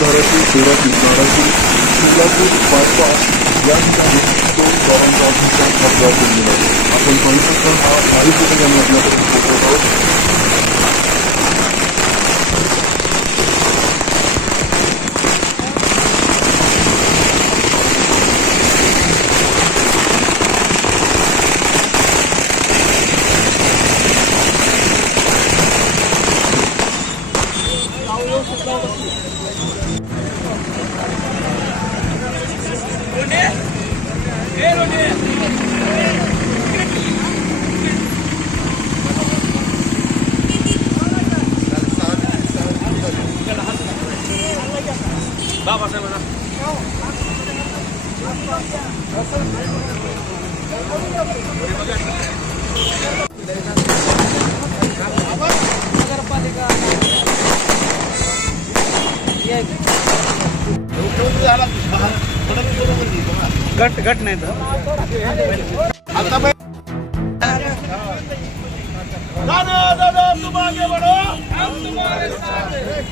धाराशिव शहरातील धाराशिव सोलापूर बायपास या ठिकाणी तो गावांचा अतिशय अपघात झालेला आहे. आपण पाहू शकता हा माहिती आम्ही आपल्यापर्यंत पोहोचवत आहोत. गट नाही तर दादा तुम आगे बढ़ो, हम तुम्हारे साथ हैं।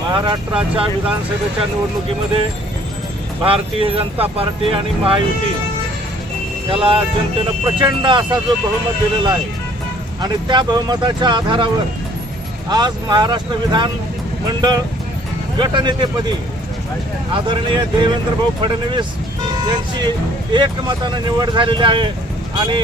महाराष्ट्राच्या विधानसभेच्या निवडणुकीमध्ये भारतीय जनता पार्टी आणि महायुती याला जनतेनं प्रचंड असा जो बहुमत दिलेला आहे आणि त्या बहुमताच्या आधारावर आज महाराष्ट्र विधान मंडळ गटनेतेपदी आदरणीय देवेंद्र भाऊ फडणवीस यांची एकमतानं निवड झालेली आहे. आणि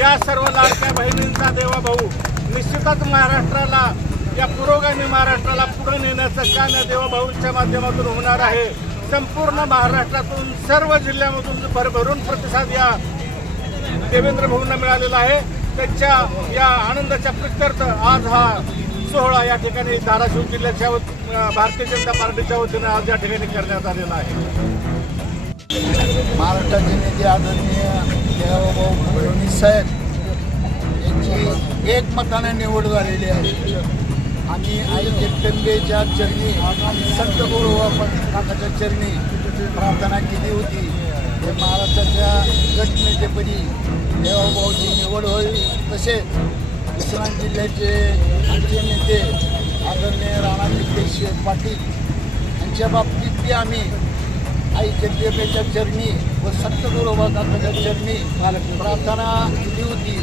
या सर्व लाडक्या बहिणींचा देवा भाऊ निश्चितच महाराष्ट्राला, या पुरोगामी महाराष्ट्राला पुढे नेण्याचं काम या देवाभाऊंच्या माध्यमातून होणार आहे. संपूर्ण महाराष्ट्रातून सर्व जिल्ह्यामधून भरभरून प्रतिसाद या देवेंद्र भाऊंना मिळालेला आहे. त्यांच्या या आनंदाच्या प्रित्यर्थ आज हा सोहळा या ठिकाणी धाराशिव जिल्ह्याच्या भारतीय जनता पार्टीच्या वतीने आज या ठिकाणी करण्यात आलेला आहे. महाराष्ट्राचे नेते आदरणीय देवाभाऊ फडणवीस साहेब यांची एकमताने निवड झालेली आहे. आम्ही आई जगदंबेच्या चरणी आणि संत गुरुबाबा काकाच्या चरणी प्रार्थना केली होती. हे महाराष्ट्राच्या गटनेतेपदी देवाभाऊची निवड होईल. तसेच उस्मानाबाद जिल्ह्याचे आमचे नेते आदरणीय राणा नितेश पाटील यांच्या बाबतीतही आम्ही आई जगदंबेच्या चरणी व संत गुरुबाबा काकाच्या चरणी प्रार्थना केली होती.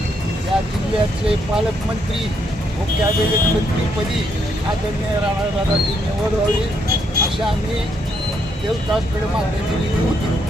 या जिल्ह्याचे पालकमंत्री व कॅबिनेट मंत्रीपदी आदरणीय राणादादाची निवड व्हावी अशी आम्ही देवताकडे मागणी केली होती.